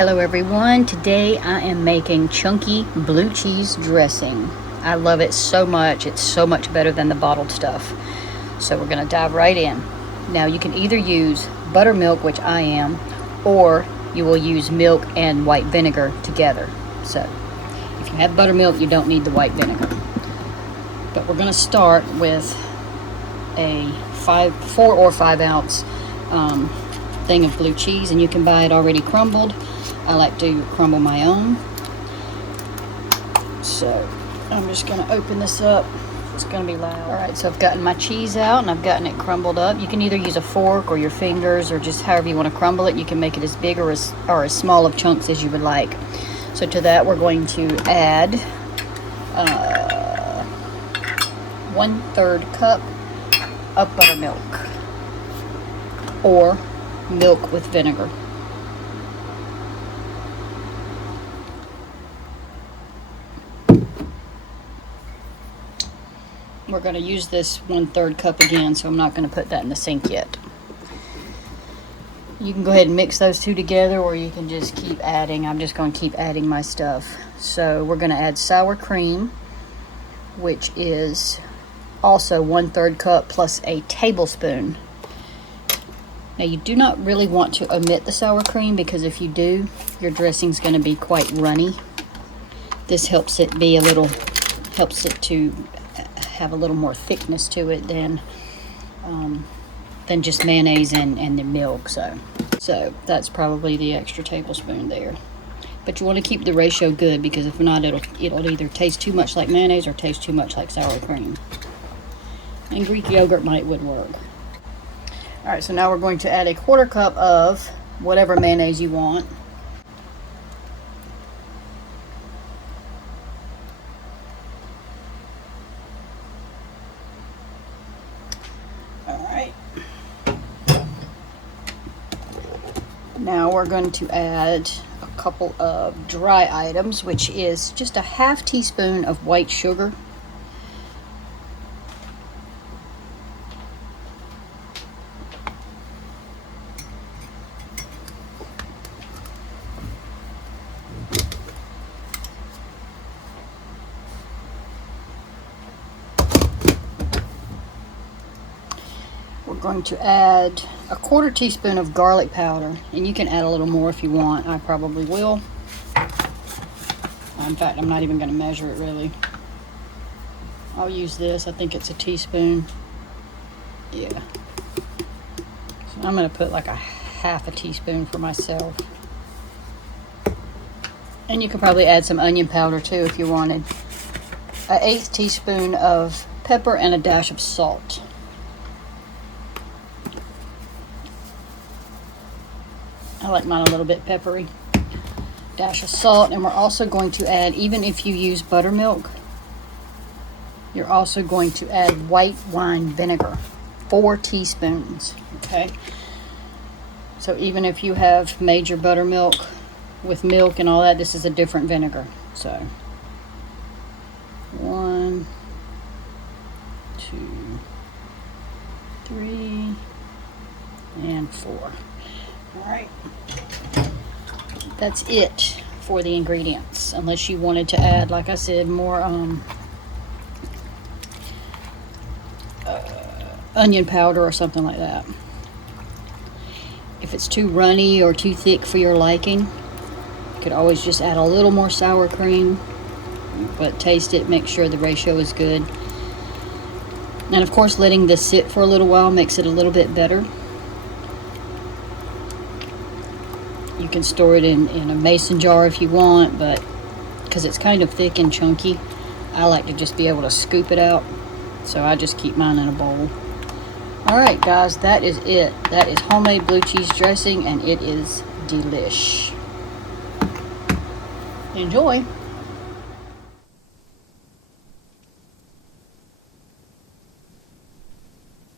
Hello everyone, today I am making chunky blue cheese dressing. I love it so much, it's so much better than the bottled stuff. So we're going to dive right in. Now you can either use buttermilk, which I am, or you will use milk and white vinegar together. So if you have buttermilk, you don't need the white vinegar. But we're going to start with a 4 or 5 ounce thing of blue cheese, and you can buy it already crumbled. I like to crumble my own. So I'm just going to open this up. It's going to be loud. Alright, so I've gotten my cheese out and I've gotten it crumbled up. You can either use a fork or your fingers or just however you want to crumble it. You can make it as big or as small of chunks as you would like. So to that we're going to add 1/3 cup of buttermilk or milk with vinegar. We're going to use this 1/3 cup again, so I'm not going to put that in the sink yet. You can go ahead and mix those two together, or you can just keep adding. I'm just going to keep adding my stuff. So we're going to add sour cream, which is also 1/3 cup plus a tablespoon. Now you do not really want to omit the sour cream, because if you do, your dressing's going to be quite runny. This helps it be helps it to have a little more thickness to it than just mayonnaise and the milk. So that's probably the extra tablespoon there. But you want to keep the ratio good, because if not, it'll either taste too much like mayonnaise or taste too much like sour cream. And Greek yogurt would work. Alright, so now we're going to add a 1/4 cup of whatever mayonnaise you want. Alright. Now we're going to add a couple of dry items, which is just a 1/2 teaspoon of white sugar. We're going to add a 1/4 teaspoon of garlic powder, and you can add a little more if you want. I probably will. In fact, I'm not even going to measure it really. I'll use this. I think it's a teaspoon. Yeah. So I'm going to put like a 1/2 teaspoon for myself. And you could probably add some onion powder too if you wanted. An 1/8 teaspoon of pepper and a dash of salt. I like mine a little bit peppery. Dash of salt. And we're also going to add, even if you use buttermilk, you're also going to add white wine vinegar. 4 teaspoons. Okay. So even if you have made your buttermilk with milk and all that, this is a different vinegar. So 1, 2, 3, and 4. Alright, that's it for the ingredients, unless you wanted to add, like I said, more onion powder or something like that. If it's too runny or too thick for your liking, you could always just add a little more sour cream, but taste it, make sure the ratio is good. And of course, letting this sit for a little while makes it a little bit better. You can store it in a mason jar if you want, but because it's kind of thick and chunky, I like to just be able to scoop it out. So I just keep mine in a bowl. Alright guys, that is it. That is homemade blue cheese dressing, and it is delish. Enjoy!